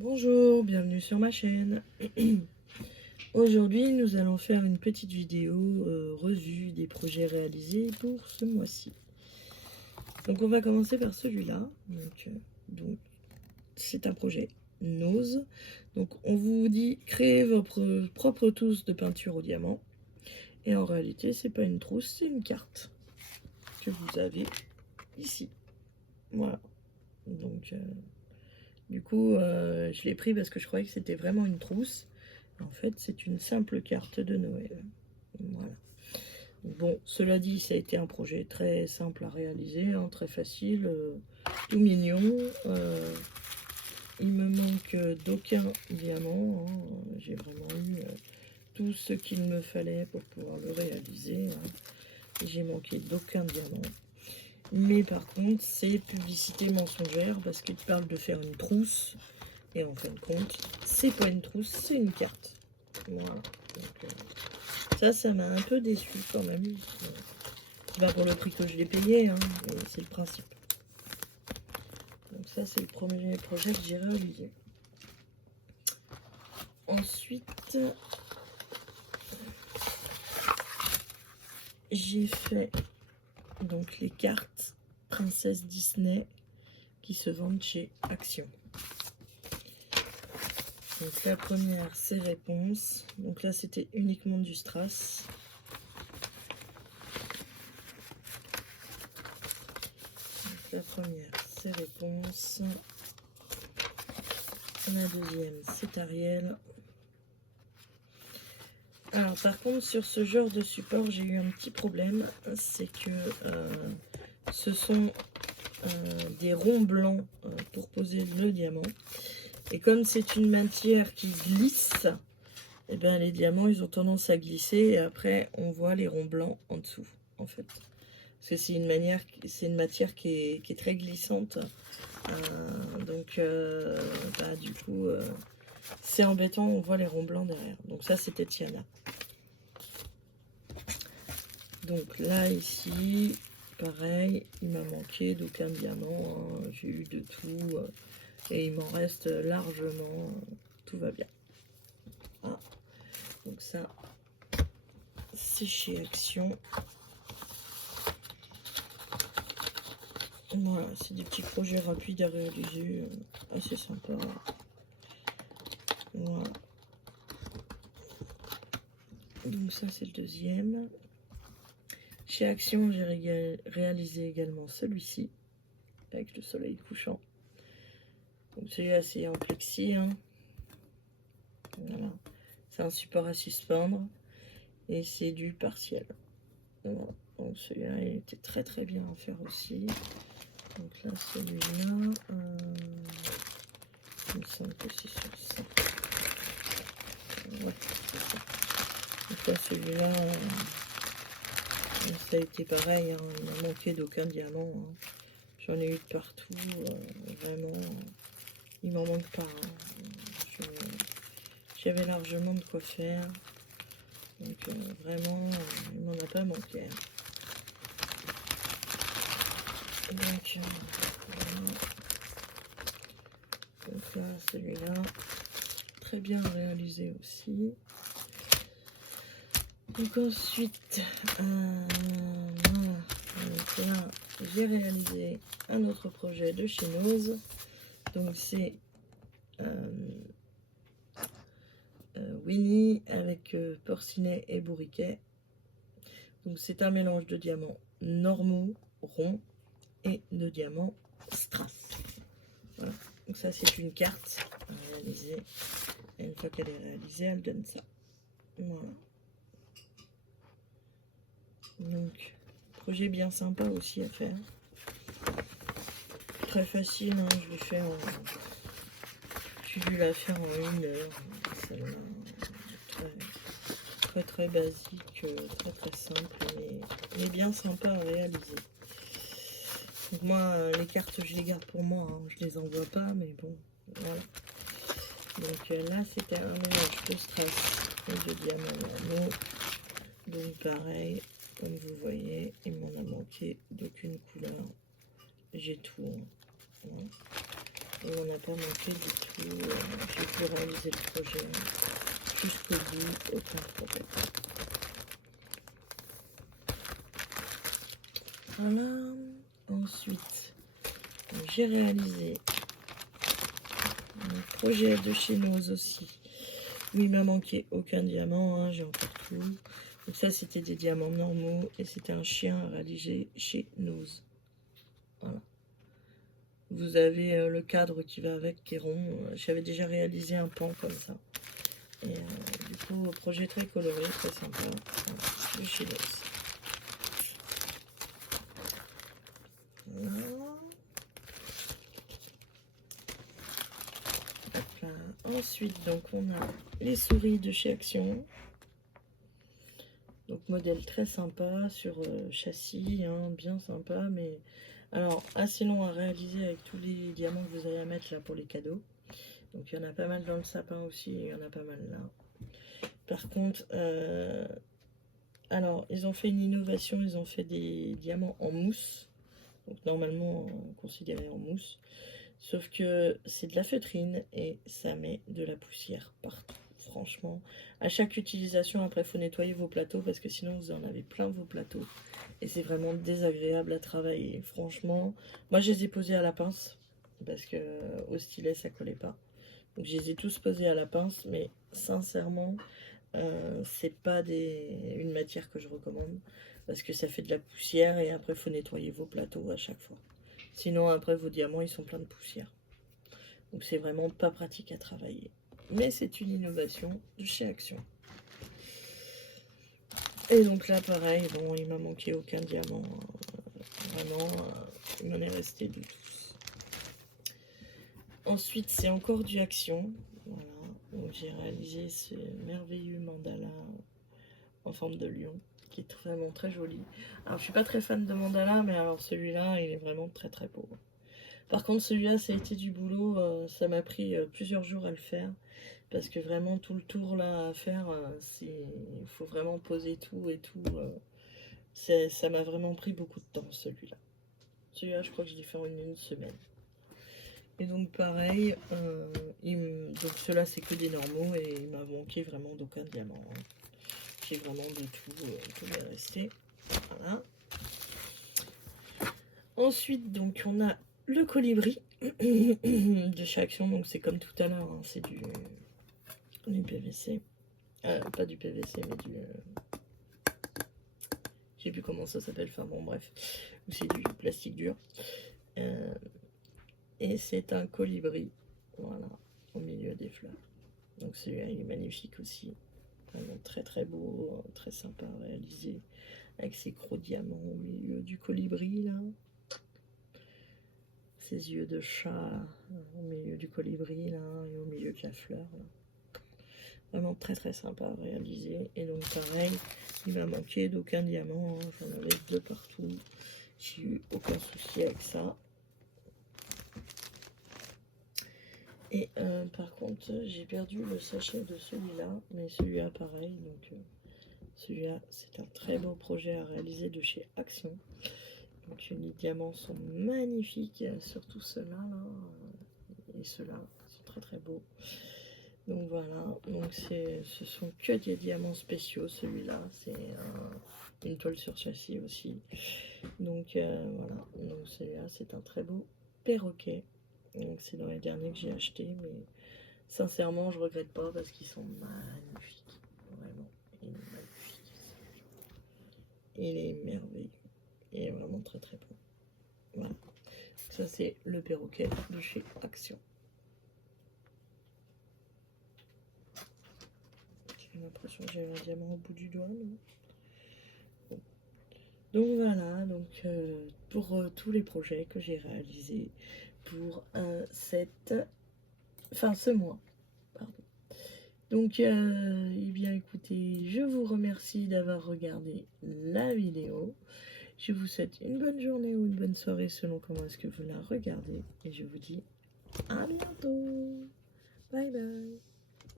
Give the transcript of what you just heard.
Bonjour, bienvenue sur ma chaîne. Aujourd'hui, nous allons faire une petite vidéo revue des projets réalisés pour ce mois-ci. Donc, on va commencer par celui-là. Donc, c'est un projet Nose. Donc, on vous dit créez votre propre trousse de peinture au diamant. Et en réalité, c'est pas une trousse, c'est une carte que vous avez ici. Voilà. Donc, du coup, je l'ai pris parce que je croyais que c'était vraiment une trousse. En fait, c'est une simple carte de Noël. Voilà. Bon, cela dit, ça a été un projet très simple à réaliser, hein, très facile, tout mignon. Il me manque d'aucun diamant. Hein. J'ai vraiment eu tout ce qu'il me fallait pour pouvoir le réaliser. Hein. J'ai manqué d'aucun diamant. Mais par contre, c'est publicité mensongère parce qu'il parle de faire une trousse. Et en fin de compte, c'est pas une trousse, c'est une carte. Voilà. Donc, ça m'a un peu déçu quand même. C'est pas pour le prix que je l'ai payé, hein, mais c'est le principe. Donc ça, c'est le premier projet que j'ai réalisé. Ensuite, j'ai fait donc les cartes Princesse Disney qui se vendent chez Action. Donc la première, c'est réponse. Donc là, c'était uniquement du strass. Donc la première, c'est réponse. La deuxième, c'est Ariel. Alors par contre, sur ce genre de support, j'ai eu un petit problème. C'est que ce sont des ronds blancs pour poser le diamant. Et comme c'est une matière qui glisse, et bien les diamants, ils ont tendance à glisser. Et après, on voit les ronds blancs en dessous, en fait. Parce que c'est une matière qui est très glissante. Donc, du coup, c'est embêtant, on voit les ronds blancs derrière. Donc ça, c'était Tiana. Donc là, ici, pareil, il m'a manqué d'aucun diamant. Hein. J'ai eu de tout. Et il m'en reste largement. Tout va bien. Ah, donc ça, c'est chez Action. Voilà, c'est des petits projets rapides à réaliser, assez sympa. Voilà. Donc ça, c'est le deuxième. Chez Action, j'ai réalisé également celui-ci, avec le soleil couchant. Donc celui-là, c'est en plexi. Hein. Voilà. C'est un support à suspendre. Et c'est du partiel. Voilà. Donc celui-là, il était très très bien à faire aussi. Donc là, celui-là, il me semble que c'est sur ça. Ouais, c'est ça. Donc là, celui-là, ça a été pareil. Hein, il m'a manqué d'aucun diamant. Hein. J'en ai eu de partout. Vraiment, il m'en manque pas. Hein. J'avais largement de quoi faire. Donc vraiment, il m'en a pas manqué. Hein. Donc, voilà. Donc là, celui-là, très bien réalisé aussi. Donc ensuite, voilà. Donc là, j'ai réalisé un autre projet de chez Nose. Donc c'est Winnie avec porcinet et bourriquet. Donc c'est un mélange de diamants normaux, ronds et de diamants strass. Voilà. Donc ça, c'est une carte à réaliser. Et une fois qu'elle est réalisée, elle donne ça. Voilà. Donc, projet bien sympa aussi à faire. Très facile, hein, je l'ai fait en... J'ai dû la faire en 1 heure. Très, très basique, très très simple, mais bien sympa à réaliser. Donc moi, les cartes, je les garde pour moi, hein, je les envoie pas, mais bon, voilà. Donc là, c'était un mélange de strass et de diamants normaux. Donc pareil, comme vous voyez, il m'en a manqué d'aucune couleur. J'ai tout. Hein. Voilà. Et on n'a pas manqué du tout. J'ai pu réaliser le projet jusqu'au bout, aucun problème. Voilà. Ensuite, j'ai réalisé un projet de chez Nose aussi. Où il m'a manqué aucun diamant, hein, j'ai encore tout. Donc ça, c'était des diamants normaux. Et c'était un chien à réaliser chez Nose. Voilà. Vous avez le cadre qui va avec, qui est rond. J'avais déjà réalisé un pan comme ça. Et du coup, projet très coloré, très sympa. De chez Nose. Voilà. Hop là. Ensuite, donc on a les souris de chez Action. Donc modèle très sympa sur châssis, hein, bien sympa, mais alors assez long à réaliser avec tous les diamants que vous avez à mettre là pour les cadeaux. Donc il y en a pas mal dans le sapin aussi, et il y en a pas mal là. Par contre, alors ils ont fait une innovation, ils ont fait des diamants en mousse, donc normalement considérés en mousse, sauf que c'est de la feutrine et ça met de la poussière partout. Franchement, à chaque utilisation, après, il faut nettoyer vos plateaux parce que sinon, vous en avez plein vos plateaux. Et c'est vraiment désagréable à travailler. Franchement, moi, je les ai posés à la pince parce que au stylet, ça collait pas. Donc, je les ai tous posés à la pince, mais sincèrement, c'est pas une matière que je recommande parce que ça fait de la poussière et après, il faut nettoyer vos plateaux à chaque fois. Sinon, après, vos diamants, ils sont pleins de poussière. Donc, c'est vraiment pas pratique à travailler. Mais c'est une innovation de chez Action. Et donc là, pareil, bon, il m'a manqué aucun diamant. Vraiment, il m'en est resté 2 tous. Ensuite, c'est encore du Action. Voilà, donc j'ai réalisé ce merveilleux mandala en forme de lion, qui est vraiment très joli. Alors, je suis pas très fan de mandala, mais alors celui-là, il est vraiment très très beau. Par contre, celui-là, ça a été du boulot. Ça m'a pris plusieurs jours à le faire. Parce que vraiment tout le tour là à faire, il faut vraiment poser tout et tout. Ça m'a vraiment pris beaucoup de temps celui-là. Celui-là, je crois que je l'ai fait en une semaine. Et donc pareil, donc ceux-là c'est que des normaux et il m'a manqué vraiment d'aucun diamant. Hein. J'ai vraiment de tout est resté. Voilà. Ensuite, donc on a le colibri de chez Action, donc c'est comme tout à l'heure, hein, c'est du PVC. Pas du PVC, mais du... je sais plus comment ça s'appelle, enfin bon bref. C'est du plastique dur. Et c'est un colibri, voilà, au milieu des fleurs. Donc celui-là, il est magnifique aussi. Vraiment très très beau, très sympa à réaliser. Avec ses gros diamants au milieu du colibri, là. Ses yeux de chat au milieu du colibri, là, et au milieu de la fleur, là. Vraiment très très sympa à réaliser. Et donc pareil, il m'a manqué d'aucun diamant. Hein. J'en avais 2 partout. J'ai eu aucun souci avec ça. Et par contre, j'ai perdu le sachet de celui-là. Mais celui-là pareil. Donc celui-là, c'est un très beau projet à réaliser de chez Action. Donc les diamants sont magnifiques. Surtout ceux-là. Là, et ceux-là sont très très beaux. Donc voilà, donc ce sont que des diamants spéciaux, celui-là, c'est une toile sur châssis aussi. Donc voilà, donc celui-là c'est un très beau perroquet. Donc c'est dans les derniers que j'ai acheté, mais sincèrement je regrette pas parce qu'ils sont magnifiques. Vraiment, il est magnifique. Il est merveilleux. Il est vraiment très très beau. Voilà, ça c'est le perroquet de chez Action. J'ai l'impression que j'ai un diamant au bout du doigt. Bon. Donc voilà, donc pour tous les projets que j'ai réalisés pour ce mois. Pardon. Donc, eh bien écoutez, je vous remercie d'avoir regardé la vidéo. Je vous souhaite une bonne journée ou une bonne soirée selon comment est-ce que vous la regardez. Et je vous dis à bientôt. Bye bye.